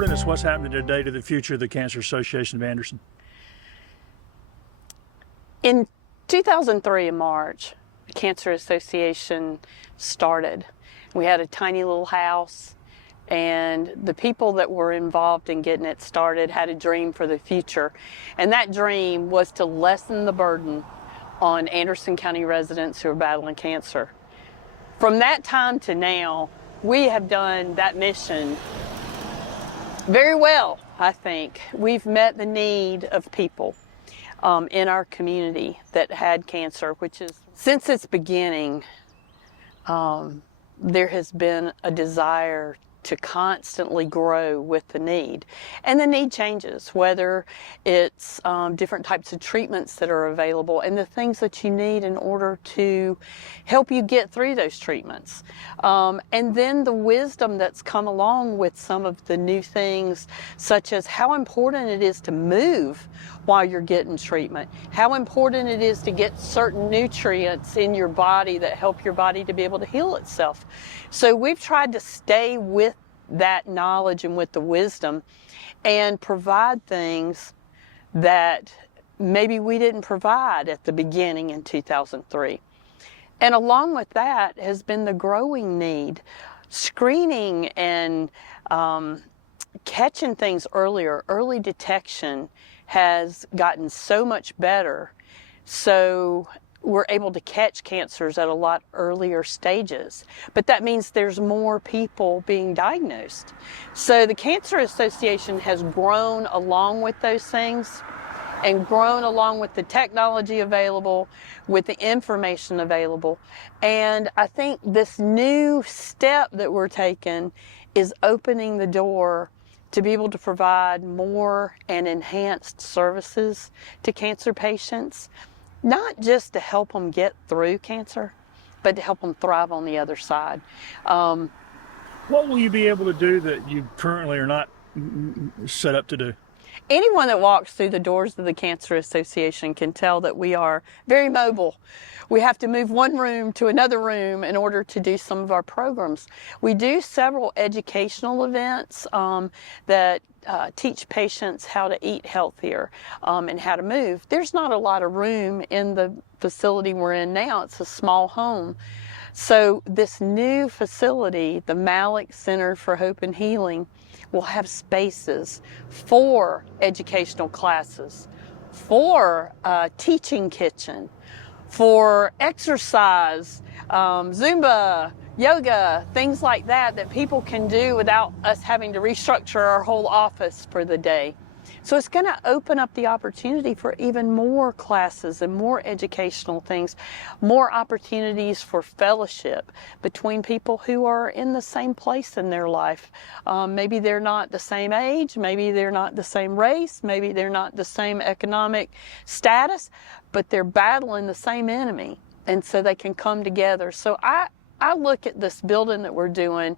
important is what's happening today to the future of the Cancer Association of Anderson? In 2003, in March, the Cancer Association started. We had a tiny little house, and the people that were involved in getting it started had a dream for the future. And that dream was to lessen the burden on Anderson County residents who are battling cancer. From that time to now, we have done that mission very well, I think. We've met the need of people in our community that had cancer, which is, since its beginning, there has been a desire to constantly grow with the need. And the need changes, whether it's different types of treatments that are available and the things that you need in order to help you get through those treatments. And then the wisdom that's come along with some of the new things, such as how important it is to move while you're getting treatment, how important it is to get certain nutrients in your body that help your body to be able to heal itself. So we've tried to stay with that knowledge and with the wisdom and provide things that maybe we didn't provide at the beginning in 2003. And along with that has been the growing need. Screening and catching things earlier, early detection has gotten so much better. So we're able to catch cancers at a lot earlier stages. But that means there's more people being diagnosed. So the Cancer Association has grown along with those things and grown along with the technology available, with the information available. And I think this new step that we're taking is opening the door to be able to provide more and enhanced services to cancer patients. Not just to help them get through cancer, but to help them thrive on the other side. What will you be able to do that you currently are not set up to do? Anyone that walks through the doors of the Cancer Association can tell that we are very mobile. We have to move one room to another room in order to do some of our programs. We do several educational events that teach patients how to eat healthier and how to move. There's not a lot of room in the facility we're in now. It's a small home. So this new facility, the Malik Center for Hope and Healing, will have spaces for educational classes, for teaching kitchen, for exercise, Zumba, yoga, things like that that people can do without us having to restructure our whole office for the day. So it's going to open up the opportunity for even more classes and more educational things, more opportunities for fellowship between people who are in the same place in their life. Maybe they're not the same age, maybe they're not the same race, maybe they're not the same economic status, but they're battling the same enemy. And so they can come together. So I look at this building that we're doing,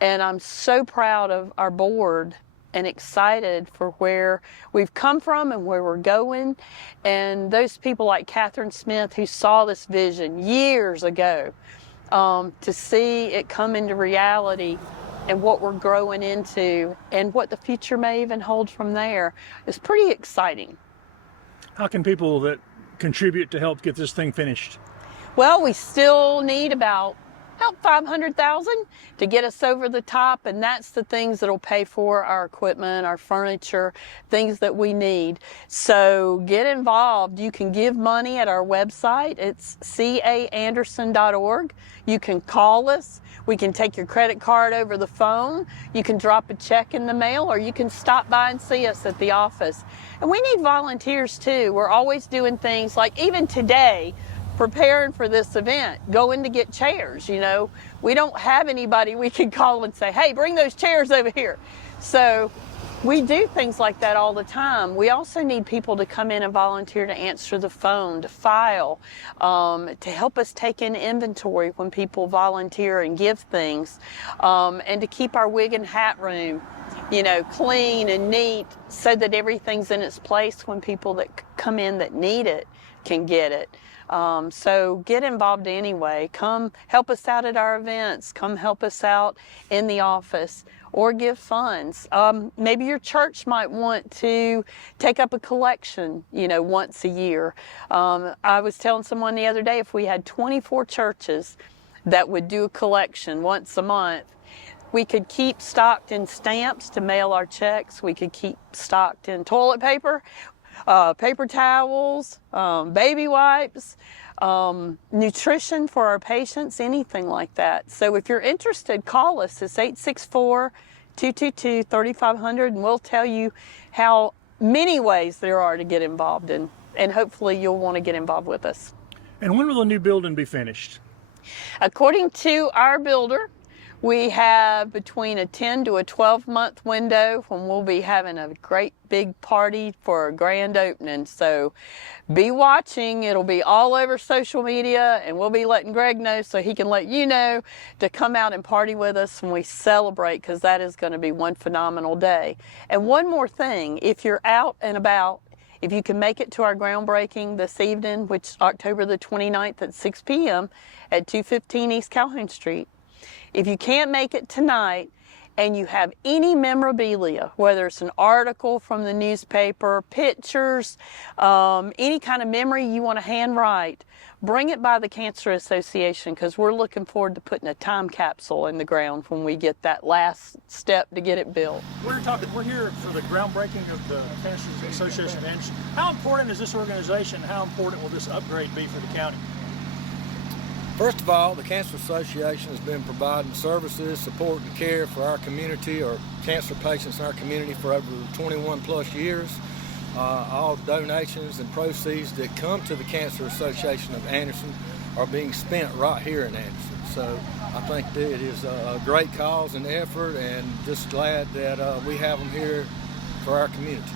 and I'm so proud of our board and excited for where we've come from and where we're going. And those people like Catherine Smith, who saw this vision years ago, to see it come into reality and what we're growing into and what the future may even hold from there is pretty exciting. How can people that contribute to help get this thing finished? Well, we still need about $500,000 to get us over the top, and that's the things that'll pay for our equipment, our furniture, things that we need. So get involved. You can give money at our website. It's caanderson.org. You can call us. We can take your credit card over the phone. You can drop a check in the mail, or you can stop by and see us at the office. And we need volunteers too. We're always doing things like, even today, preparing for this event, going to get chairs. You know, we don't have anybody we can call and say, hey, bring those chairs over here. So we do things like that all the time. We also need people to come in and volunteer to answer the phone, to file, to help us take in inventory when people volunteer and give things, and to keep our wig and hat room, you know, clean and neat so that everything's in its place when people that come in that need it can get it. So get involved anyway. Come help us out at our events. Come help us out in the office. or give funds. Maybe your church might want to take up a collection, once a year. I was telling someone the other day, if we had 24 churches that would do a collection once a month, we could keep stocked in stamps to mail our checks. We could keep stocked in toilet paper, paper towels, baby wipes, nutrition for our patients, anything like that. So if you're interested, call us. It's 864-222-3500, and we'll tell you how many ways there are to get involved in. And hopefully you'll want to get involved with us. And when will the new building be finished? According to our builder, we have between a 10 to a 12-month window when we'll be having a great big party for a grand opening. So be watching. It'll be all over social media, and we'll be letting Greg know so he can let you know to come out and party with us when we celebrate, because that is going to be one phenomenal day. And one more thing, if you're out and about, if you can make it to our groundbreaking this evening, which is October the 29th at 6 p.m. at 215 East Calhoun Street, if you can't make it tonight and you have any memorabilia, whether it's an article from the newspaper, pictures, any kind of memory you want to handwrite, bring it by the Cancer Association, because we're looking forward to putting a time capsule in the ground when we get that last step to get it built. We're here for the groundbreaking of the Cancer Association of Anderson. How important is this organization? How important will this upgrade be for the county? First of all, the Cancer Association has been providing services, support, and care for our community, or cancer patients in our community, for over 21 plus years. All donations and proceeds that come to the Cancer Association of Anderson are being spent right here in Anderson. So I think that it is a great cause and effort, and just glad that we have them here for our community.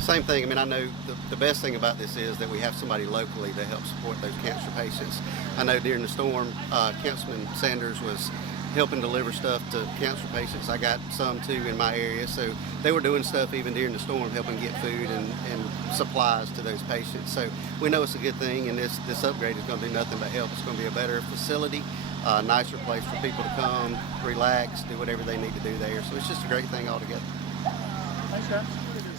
Same thing. I mean, I know the best thing about this is that we have somebody locally to help support those cancer patients. I know during the storm, Councilman Sanders was helping deliver stuff to cancer patients. I got some too in my area, so they were doing stuff even during the storm, helping get food and supplies to those patients. So we know it's a good thing, and this upgrade is going to do nothing but help. It's going to be a better facility, a nicer place for people to come, relax, do whatever they need to do there. So it's just a great thing altogether. Thanks, guys.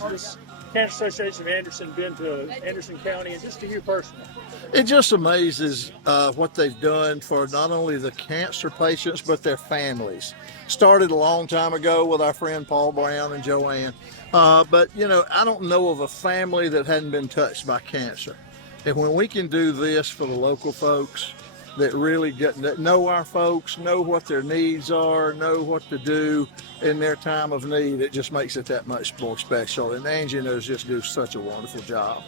This Cancer Association of Anderson been to Anderson County, and just to you personally? It just amazes what they've done for not only the cancer patients, but their families. Started a long time ago with our friend Paul Brown and Joanne. But, I don't know of a family that hadn't been touched by cancer. And when we can do this for the local folks that really that know our folks, know what their needs are, know what to do in their time of need, it just makes it that much more special. And Angie knows just do such a wonderful job.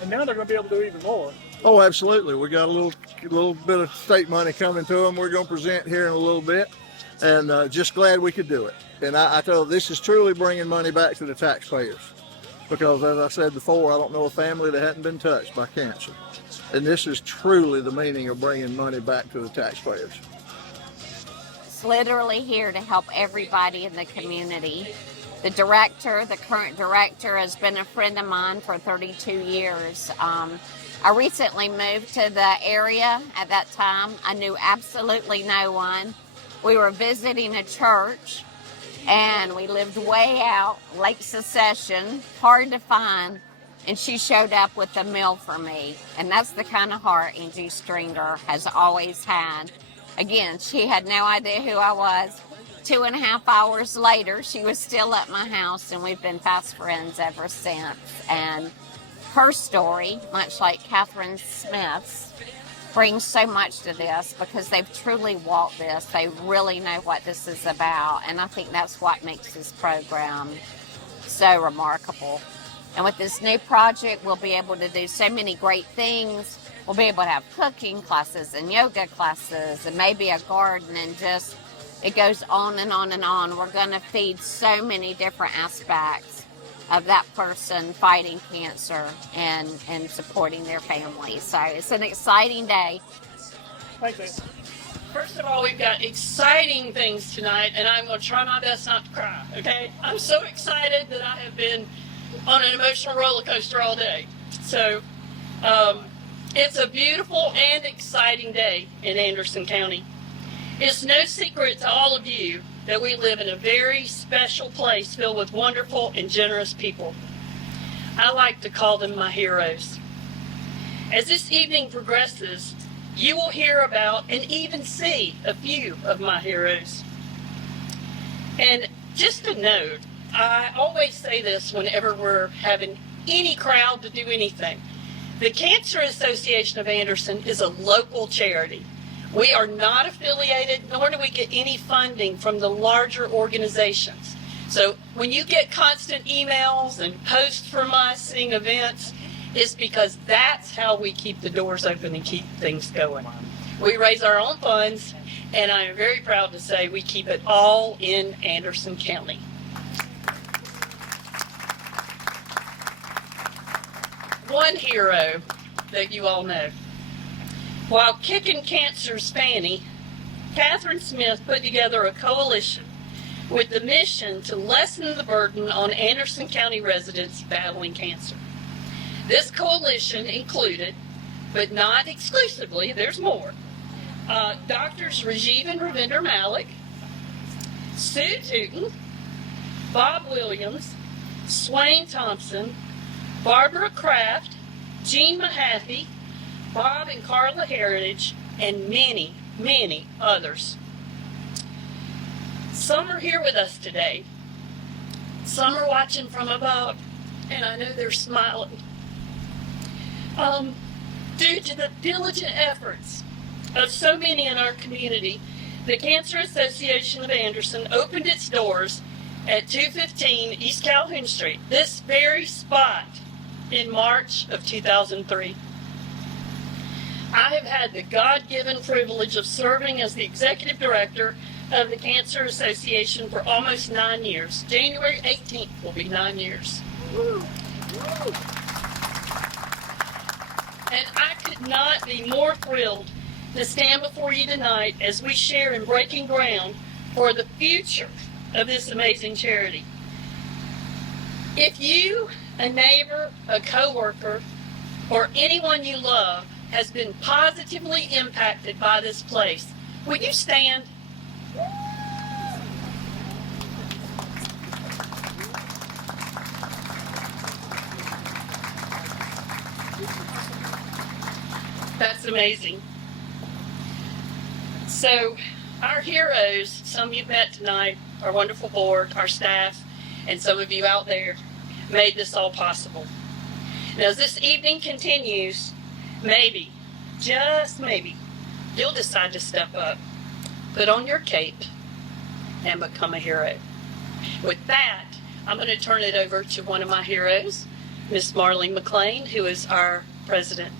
And now they're going to be able to do even more. Oh, absolutely. We got a little bit of state money coming to them. We're going to present here in a little bit, and just glad we could do it. And I tell you, this is truly bringing money back to the taxpayers, because as I said before, I don't know a family that hadn't been touched by cancer. And this is truly the meaning of bringing money back to the taxpayers. It's literally here to help everybody in the community. The current director, has been a friend of mine for 32 years. I recently moved to the area. At that time, I knew absolutely no one. We were visiting a church, and we lived way out, Lake Secession, hard to find. And she showed up with a meal for me. And that's the kind of heart Angie Stringer has always had. Again, she had no idea who I was. 2.5 hours later, she was still at my house, and we've been fast friends ever since. And her story, much like Catherine Smith's, brings so much to this, because they've truly walked this. They really know what this is about. And I think that's what makes this program so remarkable. And with this new project, we'll be able to do so many great things. We'll be able to have cooking classes and yoga classes and maybe a garden, and just, it goes on and on and on. We're going to feed so many different aspects of that person fighting cancer and supporting their family. So it's an exciting day. Thank you. First of all, we've got exciting things tonight, and I'm going to try my best not to cry, okay? I'm so excited that I have been on an emotional roller coaster all day. So it's a beautiful and exciting day in Anderson County. It's no secret to all of you that we live in a very special place filled with wonderful and generous people. I like to call them my heroes. As this evening progresses, you will hear about and even see a few of my heroes. And just a note, I always say this whenever we're having any crowd to do anything. The Cancer Association of Anderson is a local charity. We are not affiliated, nor do we get any funding from the larger organizations. So when you get constant emails and posts from us seeing events, it's because that's how we keep the doors open and keep things going. We raise our own funds, and I am very proud to say we keep it all in Anderson County. One hero that you all know. While kicking cancer's fanny, Catherine Smith put together a coalition with the mission to lessen the burden on Anderson County residents battling cancer. This coalition included, but not exclusively, there's more, Doctors Rajiv and Ravinder Malik, Sue Tootin, Bob Williams, Swain Thompson, Barbara Kraft, Jean Mahaffey, Bob and Carla Heritage, and many, many others. Some are here with us today. Some are watching from above, and I know they're smiling. Due to the diligent efforts of so many in our community, the Cancer Association of Anderson opened its doors at 215 East Calhoun Street, this very spot, in March of 2003. I have had the God-given privilege of serving as the executive director of the Cancer Association for almost 9 years. January 18th will be 9 years. Woo. Woo. And I could not be more thrilled to stand before you tonight as we share in breaking ground for the future of this amazing charity. If you, a neighbor, a coworker, or anyone you love has been positively impacted by this place, will you stand? That's amazing. So, our heroes, some you've met tonight, our wonderful board, our staff, and some of you out there, made this all possible. Now, as this evening continues, maybe, just maybe, you'll decide to step up, put on your cape, and become a hero. With that, I'm going to turn it over to one of my heroes, Miss Marlene McLean, who is our president.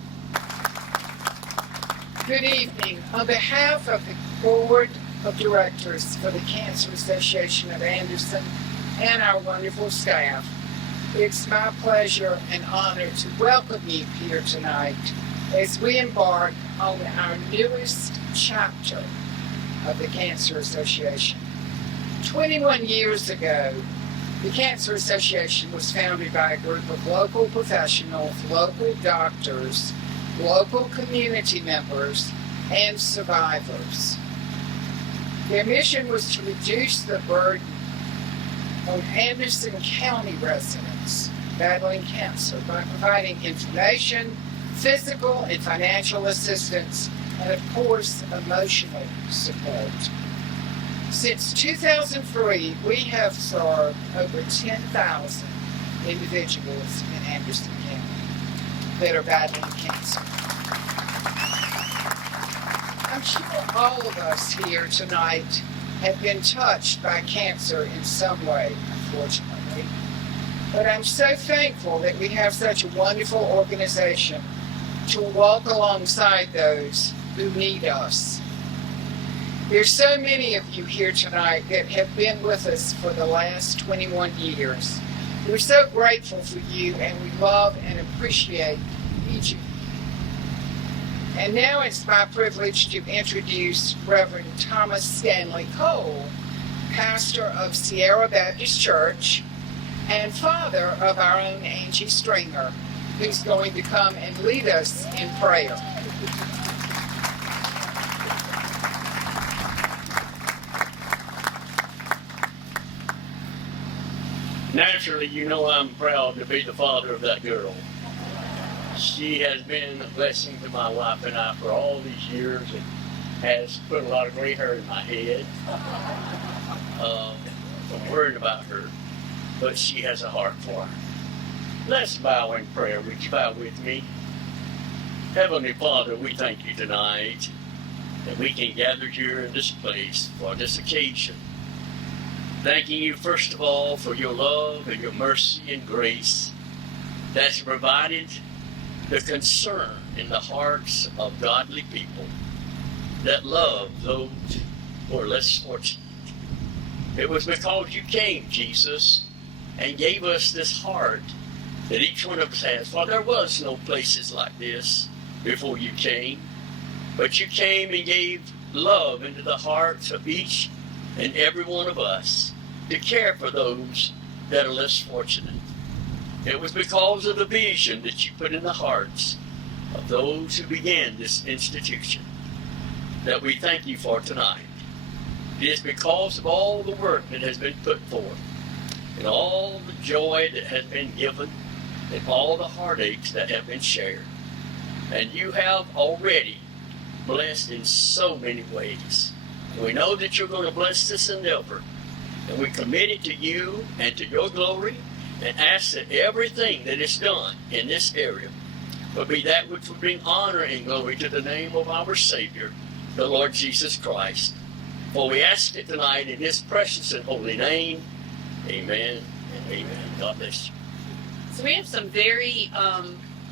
Good evening. On behalf of the Board of Directors for the Cancer Association of Anderson and our wonderful staff, it's my pleasure and honor to welcome you here tonight as we embark on our newest chapter of the Cancer Association. 21 years ago, the Cancer Association was founded by a group of local professionals, local doctors, local community members, and survivors. Their mission was to reduce the burden on Anderson County residents battling cancer by providing information, physical and financial assistance, and of course, emotional support. Since 2003, we have served over 10,000 individuals in Anderson County that are battling cancer. I'm sure all of us here tonight have been touched by cancer in some way, unfortunately. But I'm so thankful that we have such a wonderful organization to walk alongside those who need us. There's so many of you here tonight that have been with us for the last 21 years. We're so grateful for you, and we love and appreciate each of you. And now it's my privilege to introduce Reverend Thomas Stanley Cole, pastor of Sierra Baptist Church and father of our own Angie Stringer, who's going to come and lead us in prayer. Naturally, you know I'm proud to be the father of that girl. She has been a blessing to my wife and I for all these years and has put a lot of gray hair in my head. I'm worried about her, but she has a heart for her. Let's bow in prayer. Would you bow with me? Heavenly Father, we thank you tonight that we can gather here in this place for this occasion. Thanking you first of all for your love and your mercy and grace that's provided the concern in the hearts of godly people that love those who are less fortunate. It was because you came, Jesus, and gave us this heart that each one of us has. For there was no places like this before you came, but you came and gave love into the hearts of each and every one of us to care for those that are less fortunate. It was because of the vision that you put in the hearts of those who began this institution that we thank you for tonight. It is because of all the work that has been put forth and all the joy that has been given and all the heartaches that have been shared. And you have already blessed in so many ways. And we know that you're going to bless this endeavor. And we commit it to you and to your glory and ask that everything that is done in this area will be that which will bring honor and glory to the name of our Savior, the Lord Jesus Christ. For we ask it tonight in his precious and holy name. Amen and amen. God bless you. So we have some very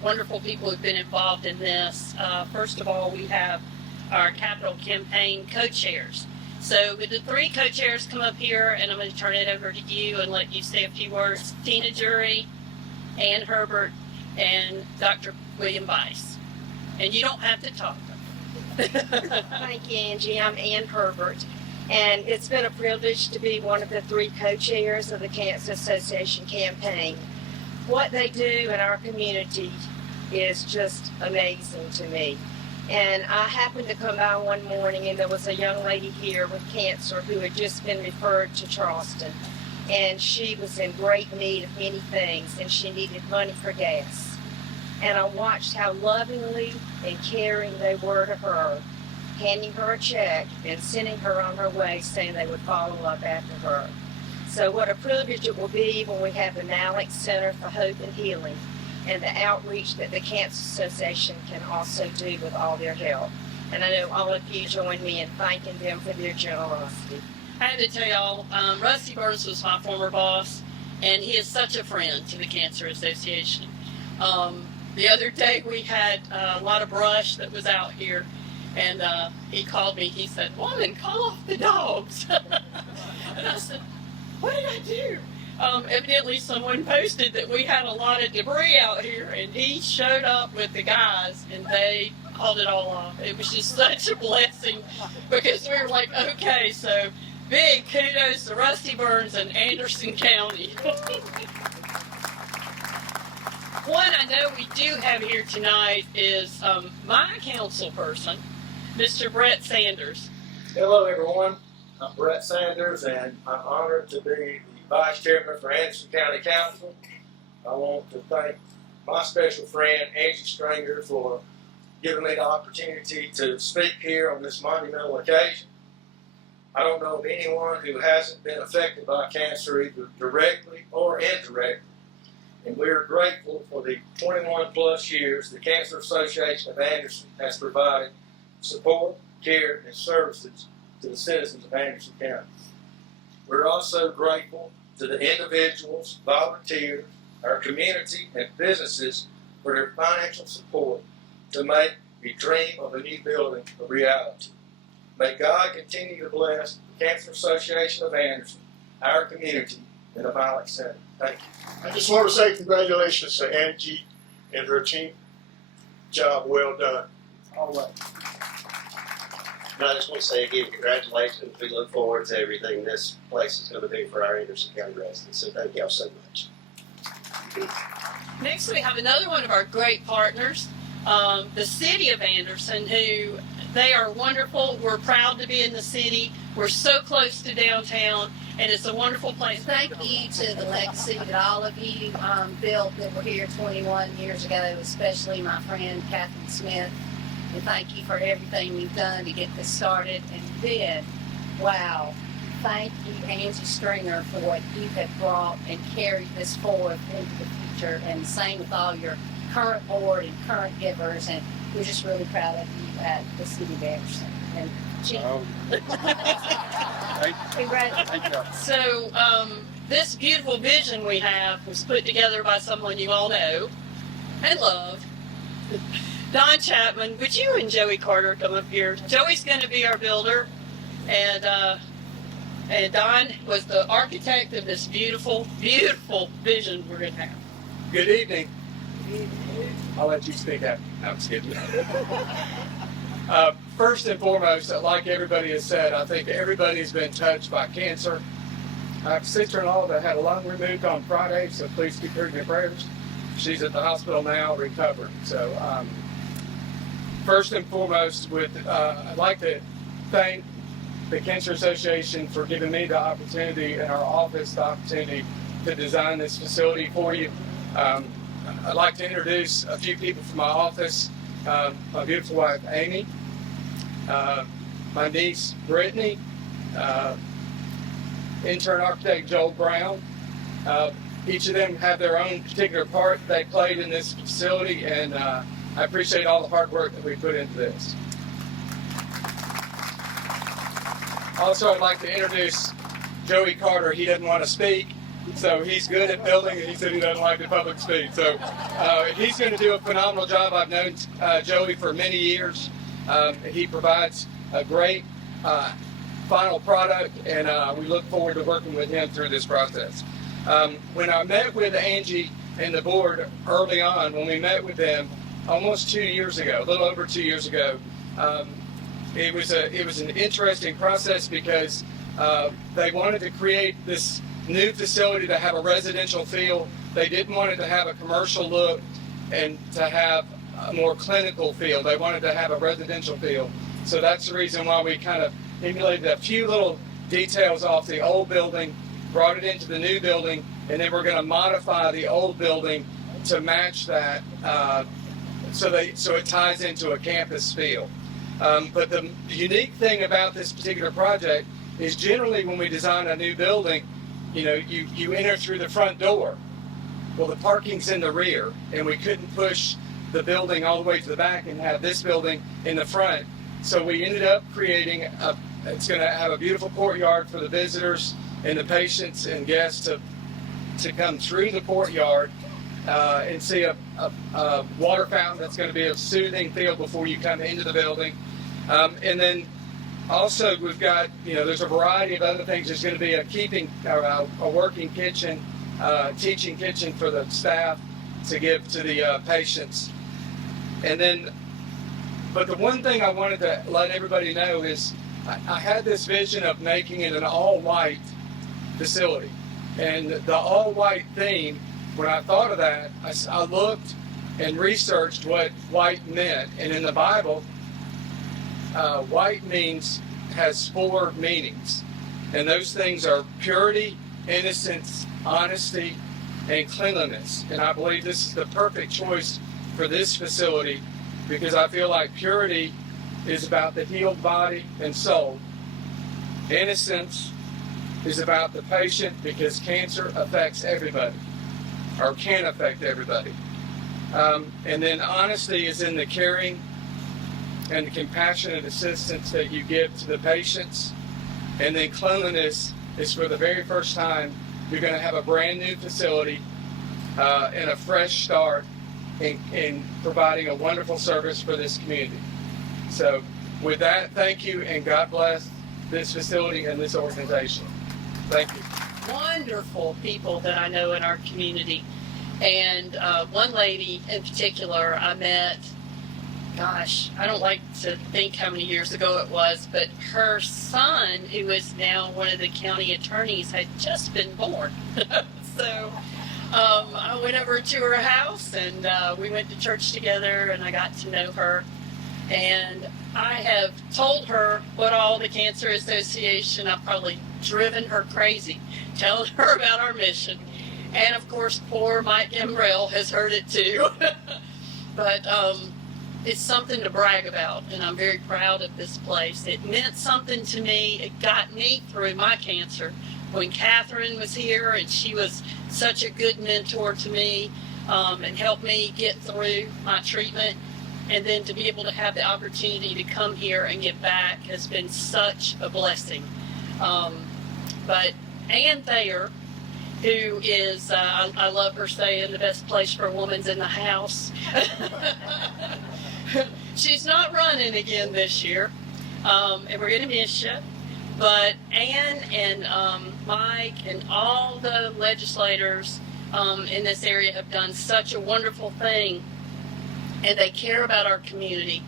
wonderful people who've been involved in this. First of all, we have our capital campaign co-chairs. So with the three co-chairs come up here, and I'm going to turn it over to you and let you say a few words. Tina Jury, Ann Herbert, and Dr. William Bice. And you don't have to talk. Thank you, Angie. I'm Ann Herbert, and it's been a privilege to be one of the three co-chairs of the Cancer Association campaign. What they do in our community is just amazing to me. And I happened to come by one morning, and there was a young lady here with cancer who had just been referred to Charleston. And she was in great need of many things, and she needed money for gas. And I watched how lovingly and caring they were to her, handing her a check and sending her on her way, saying they would follow up after her. So what a privilege it will be when we have the Malik Center for Hope and Healing and the outreach that the Cancer Association can also do with all their help. And I know all of you join me in thanking them for their generosity. I had to tell y'all, Rusty Burns was my former boss, and he is such a friend to the Cancer Association. The other day we had a lot of brush that was out here, and he called me. He said, "Woman, call off the dogs." And I said, "What did I do?" Evidently someone posted that we had a lot of debris out here, and he showed up with the guys, and they hauled it all off. It was just such a blessing, because we were like, okay, so big kudos to Rusty Burns and Anderson County. One I know we do have here tonight is my council person, Mr. Brett Sanders. Hello, everyone. I'm Brett Sanders, and I'm honored to be the Vice Chairman for Anderson County Council. I want to thank my special friend, Angie Stringer, for giving me the opportunity to speak here on this monumental occasion. I don't know of anyone who hasn't been affected by cancer, either directly or indirectly. And we're grateful for the 21 plus years the Cancer Association of Anderson has provided support, care, and services to the citizens of Anderson County. We're also grateful to the individuals, volunteers, our community, and businesses for their financial support to make the dream of a new building a reality. May God continue to bless the Cancer Association of Anderson, our community, and the Malik Center. Thank you. I just want to say congratulations to Angie and her team. Job well done. All right. And I just want to say again, congratulations. We look forward to everything this place is going to do for our Anderson County residents. So thank y'all so much. Next, we have another one of our great partners, the City of Anderson, who they are wonderful. We're proud to be in the city. We're so close to downtown, and it's a wonderful place. Thank you to the legacy that all of you built that were here 21 years ago, especially my friend Catherine Smith. And thank you for everything you've done to get this started. And then, wow, thank you, Angie Stringer, for what you have brought and carried this forward into the future. And same with all your current board and current givers. And we're just really proud of you at the City of Anderson. And Congratulations. So this beautiful vision we have was put together by someone you all know and love. Don Chapman, would you and Joey Carter come up here? Joey's going to be our builder, and Don was the architect of this beautiful, beautiful vision we're going to have. Good evening. I'll let you speak up. No, I'm just kidding. First and foremost, like everybody has said, I think everybody's been touched by cancer. I have a sister-in-law that had a lung removed on Friday, so please keep her in your prayers. She's at the hospital now recovering. So first and foremost, I'd like to thank the Cancer Association for giving me the opportunity and our office the opportunity to design this facility for you. I'd like to introduce a few people from my office. My beautiful wife, Amy, my niece, Brittany, intern architect, Joel Brown. Each of them have their own particular part they played in this facility, and I appreciate all the hard work that we put into this. Also, I'd like to introduce Joey Carter. He doesn't want to speak, so he's good at building, and he said he doesn't like the public speak. So he's going to do a phenomenal job. I've known Joey for many years. He provides a great final product, and we look forward to working with him through this process. When I met with Angie and the board early on, when we met with them almost 2 years ago, a little over 2 years ago, it was an interesting process because they wanted to create this new facility to have a residential feel. They didn't want it to have a commercial look and to have a more clinical feel. They wanted to have a residential feel. So that's the reason why we kind of emulated a few little details off the old building, brought it into the new building, and then we're going to modify the old building to match that so it ties into a campus feel. But the unique thing about this particular project is generally when we design a new building, you enter through the front door. Well, the parking's in the rear, and we couldn't push the building all the way to the back and have this building in the front. So we ended up creating it's going to have a beautiful courtyard for the visitors and the patients and guests to come through the courtyard and see a water fountain that's going to be a soothing feel before you come into the building. And then also we've got, there's a variety of other things. There's going to be a working kitchen, teaching kitchen for the staff to give to the patients. And then, but the one thing I wanted to let everybody know is I had this vision of making it an all-white facility. And the all-white theme, when I thought of that, I looked and researched what white meant. And in the Bible, white has 4 meanings. And those things are purity, innocence, honesty, and cleanliness. And I believe this is the perfect choice for this facility because I feel like purity is about the healed body and soul. Innocence is about the patient because cancer affects everybody or can affect everybody. And then honesty is in the caring and the compassionate assistance that you give to the patients. And then cleanliness is for the very first time, you're going to have a brand new facility and a fresh start in providing a wonderful service for this community. So with that, thank you and God bless this facility and this organization. Thank you. Wonderful people that I know in our community. And one lady in particular I met, gosh, I don't like to think how many years ago it was, but her son, who is now one of the county attorneys, had just been born. So I went over to her house and we went to church together and I got to know her. And I have told her what all the Cancer Association, I've probably driven her crazy, telling her about our mission. And of course, poor Mike Gambrell has heard it too. But it's something to brag about, and I'm very proud of this place. It meant something to me. It got me through my cancer. When Catherine was here, and she was such a good mentor to me, and helped me get through my treatment. And then to be able to have the opportunity to come here and get back has been such a blessing. But Ann Thayer, who is, I love her saying, the best place for a woman's in the house. She's not running again this year, and we're going to miss you. But Ann and Mike and all the legislators in this area have done such a wonderful thing, and they care about our community,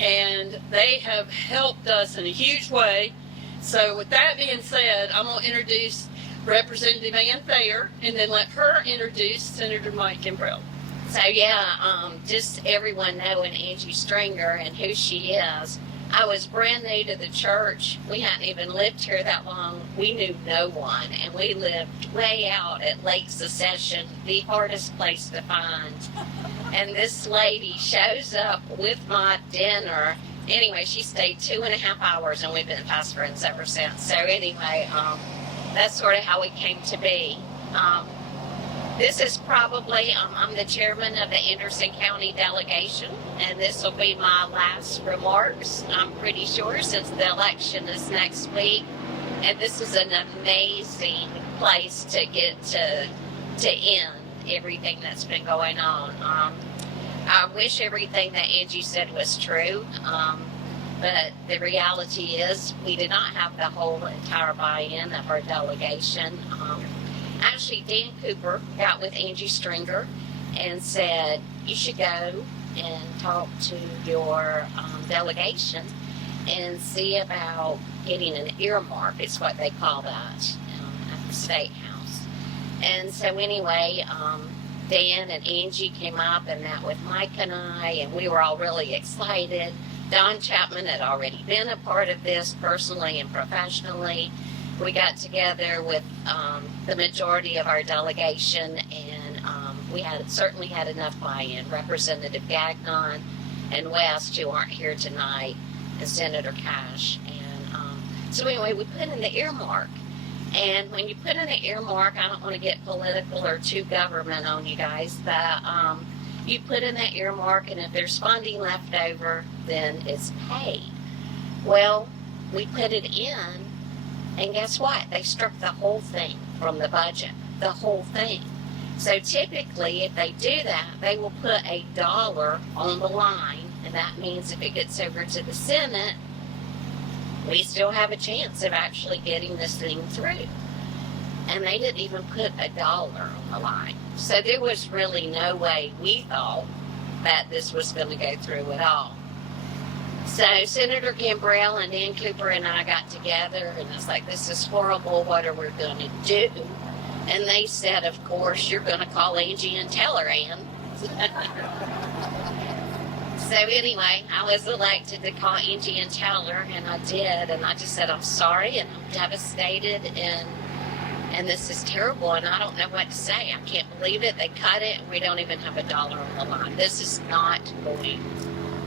and they have helped us in a huge way. So with that being said, I'm going to introduce Representative Ann Thayer, and then let her introduce Senator Mike Gambrell. So yeah, just everyone knowing Angie Stringer and who she is. I was brand new to the church. We hadn't even lived here that long. We knew no one, and we lived way out at Lake Secession, the hardest place to find. And this lady shows up with my dinner. Anyway, she stayed 2.5 hours, and we've been fast friends ever since. So anyway, that's sort of how we came to be. This is probably, I'm the chairman of the Anderson County delegation, and this will be my last remarks, I'm pretty sure, since the election is next week. And this is an amazing place to get to end everything that's been going on. I wish everything that Angie said was true, but the reality is we did not have the whole entire buy-in of our delegation. Actually, Dan Cooper got with Angie Stringer and said, you should go and talk to your delegation and see about getting an earmark, is what they call that, at the State House. And so anyway, Dan and Angie came up and met with Mike and I, and we were all really excited. Don Chapman had already been a part of this personally and professionally. We got together with the majority of our delegation, and we certainly had enough buy-in. Representative Gagnon and West, who aren't here tonight, and Senator Cash. And so anyway, we put in the earmark. And when you put in the earmark, I don't want to get political or too government on you guys, but you put in that earmark, and if there's funding left over, then it's paid. Well, we put it in, and guess what? They struck the whole thing from the budget, the whole thing. So typically, if they do that, they will put $1 on the line, and that means if it gets over to the Senate, we still have a chance of actually getting this thing through. And they didn't even put $1 on the line. So there was really no way we thought that this was going to go through at all. So Senator Gambrell and Dan Cooper and I got together, and it's like, this is horrible, what are we going to do? And they said, of course, you're going to call Angie and tell her, Ann. So anyway, I was elected to call Angie and tell her, and I did, and I just said, I'm sorry, and I'm devastated, and this is terrible, and I don't know what to say. I can't believe it. They cut it, and we don't even have $1 on the line. This is not going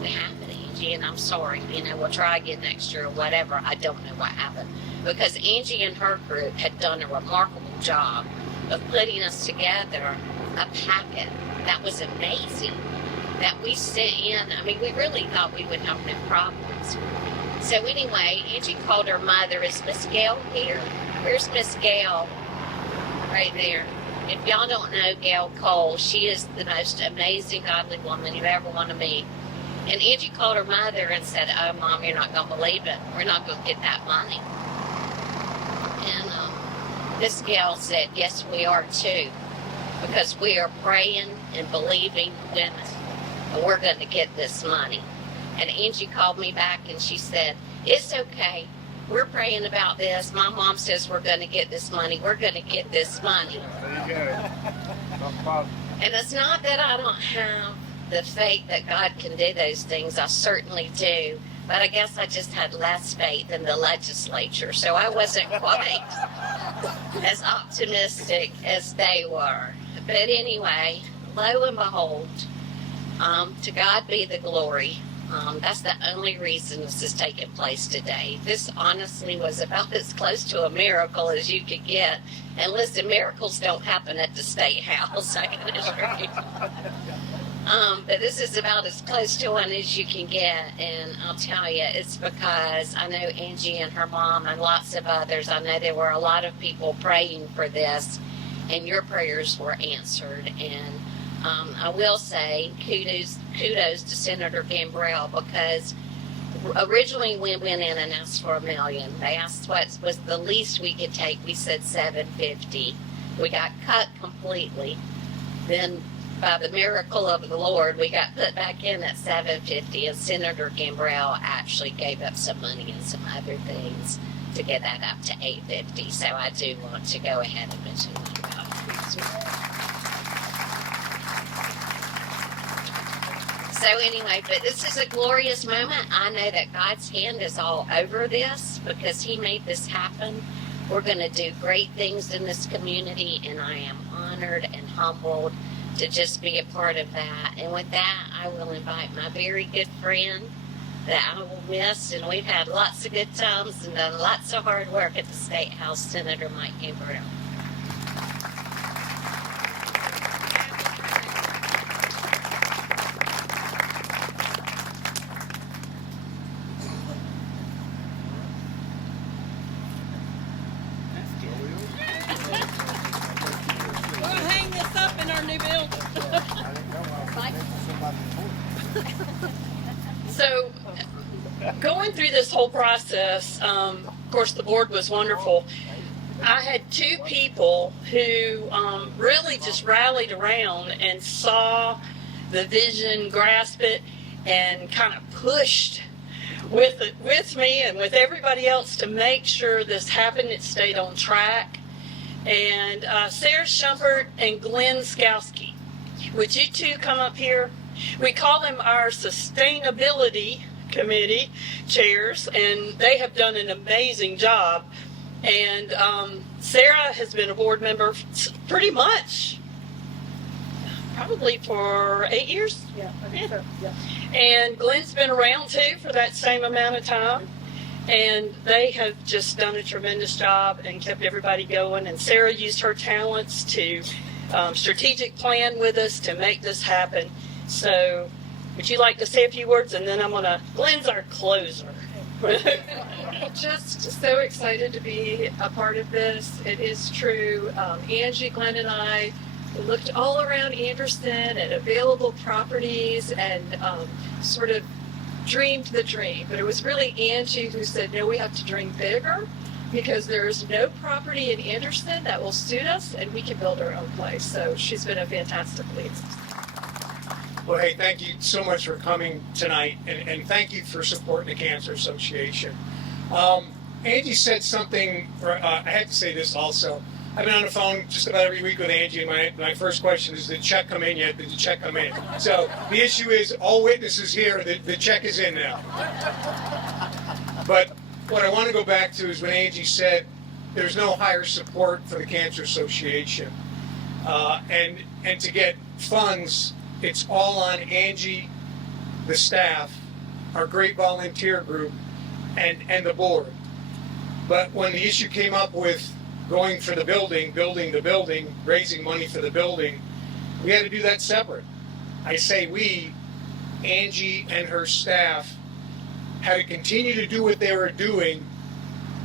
to happen, Angie, and I'm sorry. We'll try again next year or whatever. I don't know what happened. Because Angie and her group had done a remarkable job of putting us together a packet that was amazing, that we sent in. We really thought we would have no problems. So anyway, Angie called her mother. Is Miss Gail here? Where's Miss Gail? Right there. If y'all don't know Gail Cole, she is the most amazing, godly woman you ever want to meet. And Angie called her mother and said, oh, Mom, you're not going to believe it. We're not going to get that money. And this gal said, yes, we are too. Because we are praying and believing women. And we're going to get this money. And Angie called me back and she said, it's okay. We're praying about this. My mom says we're going to get this money. We're going to get this money. There you go. No problem. And it's not that I don't have the faith that God can do those things, I certainly do. But I guess I just had less faith in the legislature, so I wasn't quite as optimistic as they were. But anyway, lo and behold, to God be the glory. That's the only reason this is taking place today. This honestly was about as close to a miracle as you could get. And listen, miracles don't happen at the State House, I can assure you. But this is about as close to one as you can get. And I'll tell you, it's because I know Angie and her mom and lots of others, I know there were a lot of people praying for this, and your prayers were answered. And I will say kudos to Senator Gambrell, because originally we went in and asked for $1 million. They asked what was the least we could take. We said $750,000. We got cut completely. Then by the miracle of the Lord, we got put back in at $750,000, and Senator Gambrell actually gave up some money and some other things to get that up to $850,000. So I do want to go ahead and mention that. So anyway, but this is a glorious moment. I know that God's hand is all over this because He made this happen. We're going to do great things in this community, and I am honored and humbled to just be a part of that. And with that, I will invite my very good friend that I will miss, and we've had lots of good times and done lots of hard work at the State House, Senator Mike Gambrell. So, going through this whole process, of course, the board was wonderful. I had two people who really just rallied around and saw the vision, grasped it, and kind of pushed with me and with everybody else to make sure this happened. It stayed on track. And Sarah Shumpert and Glenn Skowski, would you two come up here? We call them our sustainability committee chairs, and they have done an amazing job. And Sarah has been a board member pretty much, probably for 8 years. Yeah, I think so. Yeah. And Glenn's been around too for that same amount of time. And they have just done a tremendous job and kept everybody going. And Sarah used her talents to strategic plan with us to make this happen. So would you like to say a few words? And then Glenn's our closer. Just so excited to be a part of this. It is true. Angie, Glenn, and I looked all around Anderson at available properties and sort of dreamed the dream. But it was really Angie who said, no, we have to dream bigger because there's no property in Anderson that will suit us, and we can build our own place. So she's been a fantastic lead. Well, hey, thank you so much for coming tonight, and thank you for supporting the Cancer Association. Angie said something, I had to say this also. I've been on the phone just about every week with Angie, and my first question is, did the check come in yet? Did the check come in? So the issue is, all witnesses here, the check is in now. But what I want to go back to is when Angie said there's no higher support for the Cancer Association. And to get funds, it's all on Angie, the staff, our great volunteer group, and the board. But when the issue came up with going for the building, building the building, raising money for the building, we had to do that separate. I say we, Angie and her staff, had to continue to do what they were doing,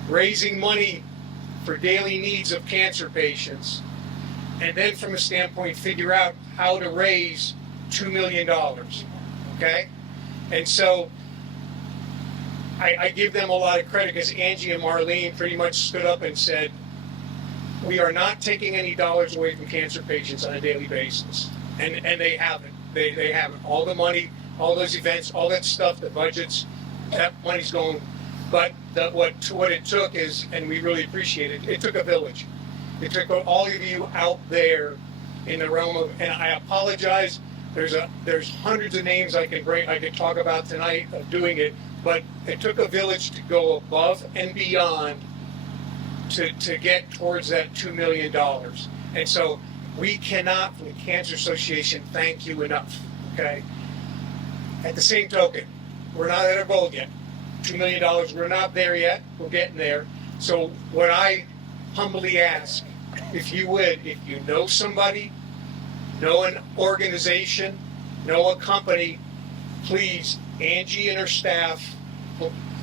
raising money for daily needs of cancer patients, and then from a standpoint, figure out how to raise $2 million, okay? And so I give them a lot of credit because Angie and Marlene pretty much stood up and said, we are not taking any dollars away from cancer patients on a daily basis. And they haven't. They haven't. All the money, all those events, all that stuff, the budgets, that money's going. But what it took is, and we really appreciate it, it took a village. It took all of you out there in the realm of, and I apologize, There's hundreds of names I could talk about tonight of doing it, but it took a village to go above and beyond to get towards that $2 million. And so we cannot, from the Cancer Association, thank you enough, okay? At the same token, we're not at our goal yet. $2 million, we're not there yet. We're getting there. So what I humbly ask, if you know somebody, know an organization, know a company, please, Angie and her staff,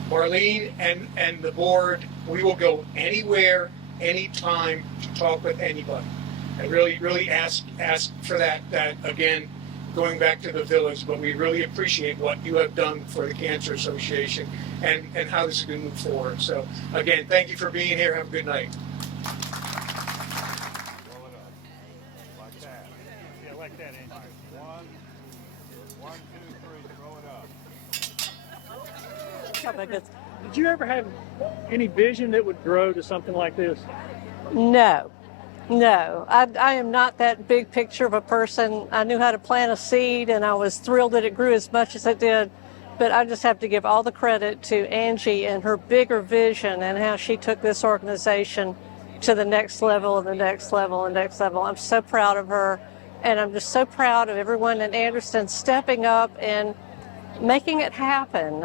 Marlene and the board, we will go anywhere, anytime to talk with anybody. And really ask for that again, going back to the village, but we really appreciate what you have done for the Cancer Association and how this is going to move forward. So again, thank you for being here. Have a good night. Like that, Angie. One, two, three, throw it up. Did you ever have any vision that would grow to something like this? No. I am not that big picture of a person. I knew how to plant a seed, and I was thrilled that it grew as much as it did. But I just have to give all the credit to Angie and her bigger vision and how she took this organization to the next level and the next level and next level. I'm so proud of her, and I'm just so proud of everyone in Anderson stepping up and making it happen.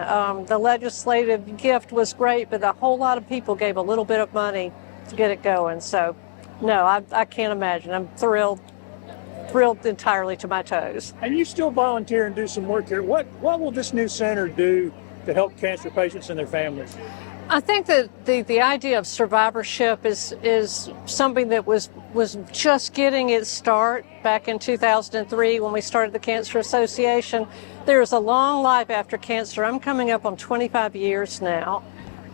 The legislative gift was great, but a whole lot of people gave a little bit of money to get it going. So, no, I can't imagine. I'm thrilled entirely to my toes. And you still volunteer and do some work here. What will this new center do to help cancer patients and their families? I think that the idea of survivorship is something that was just getting its start back in 2003 when we started the Cancer Association. There's a long life after cancer. I'm coming up on 25 years now.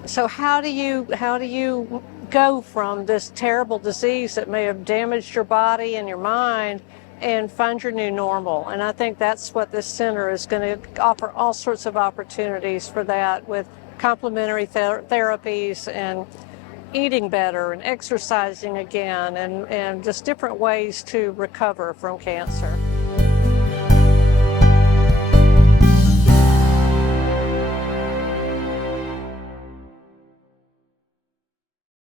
So how do you go from this terrible disease that may have damaged your body and your mind and find your new normal? And I think that's what this center is going to offer, all sorts of opportunities for that, with complementary therapies and eating better and exercising again and just different ways to recover from cancer.